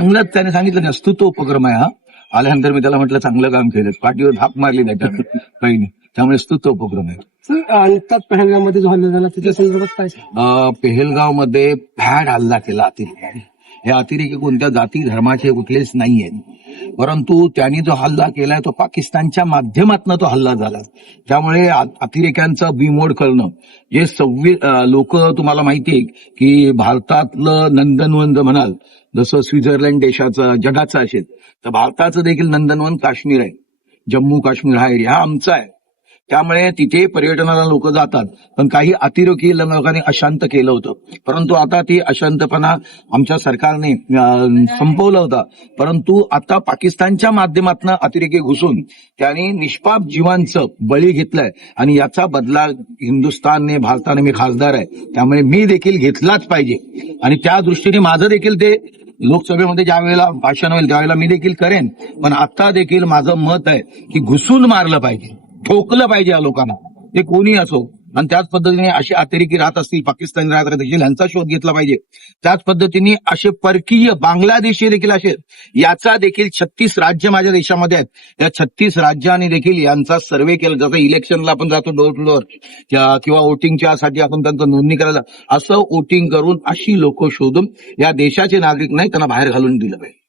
चांगलंच त्याने सांगितलं ना स्तुतो उपक्रम आहे हा. आल्यानंतर मी त्याला म्हटलं चांगलं काम केलं पाठीवर धाप मारली त्याच्यात बहिणी त्यामुळे स्तुतो उपक्रम आहे नुकताच पहलगाममध्ये जो हल्ला झाला त्याच्या संदर्भात काय अं, पेहेलगावमध्ये फॅड हल्ला केला अतिरेक्याने हे अतिरेकी कोणत्या जाती धर्माचे कुठलेच नाही आहेत परंतु त्यांनी जो हल्ला केलाय तो पाकिस्तानच्या माध्यमातून तो हल्ला झाला. त्यामुळे अतिरेक्यांचा अतिरेक्यांचं बिमोड करणं. जे सव्वीस लोक तुम्हाला माहिती आहे की भारतातलं नंदनवन म्हणाल जसं स्वित्झर्लंड देशाचं जगाचं असेल तर भारताचं देखील नंदनवन काश्मीर आहे. जम्मू काश्मीर हा एरिया हा आमचा आहे. त्यामुळे तिथे पर्यटनाला लोक जातात. पण काही अतिरेकी लोकांनी अशांत केलं होतं. परंतु आता ती अशांतपणा आमच्या सरकारने संपवला संपवलं होता. परंतु आता पाकिस्तानच्या माध्यमातून अतिरेकी घुसून त्यांनी निष्पाप जीवांचं बळी घेतलंय. आणि याचा बदला हिंदुस्थानने भारताने मी खासदार आहे. त्यामुळे मी देखील घेतलाच पाहिजे. आणि त्या दृष्टीने माझं देखील ते लोकसभेमध्ये ज्या वेळेला भाषण होईल त्यावेळेला मी देखील करेन. पण आता देखील माझं मत आहे की घुसून मारलं पाहिजे. ठोकलं पाहिजे या लोकांना. ते कोणी असो. आणि त्याच पद्धतीने असे अतिरेकी राहत असतील पाकिस्तानी राहत असतील यांचा शोध घेतला पाहिजे. त्याच पद्धतीने असे परकीय बांगलादेशी देखील असे याचा देखील छत्तीस राज्य माझ्या देशामध्ये आहेत. या छत्तीस राज्यांनी देखील यांचा सर्वे केला. जसं इलेक्शनला आपण जातो डोर टू डोर किंवा वोटिंगच्या साठी आपण त्यांचं नोंदणी करायला. असं वोटिंग करून अशी लोक शोधून या देशाचे नागरिक नाही त्यांना बाहेर घालून दिलं पाहिजे.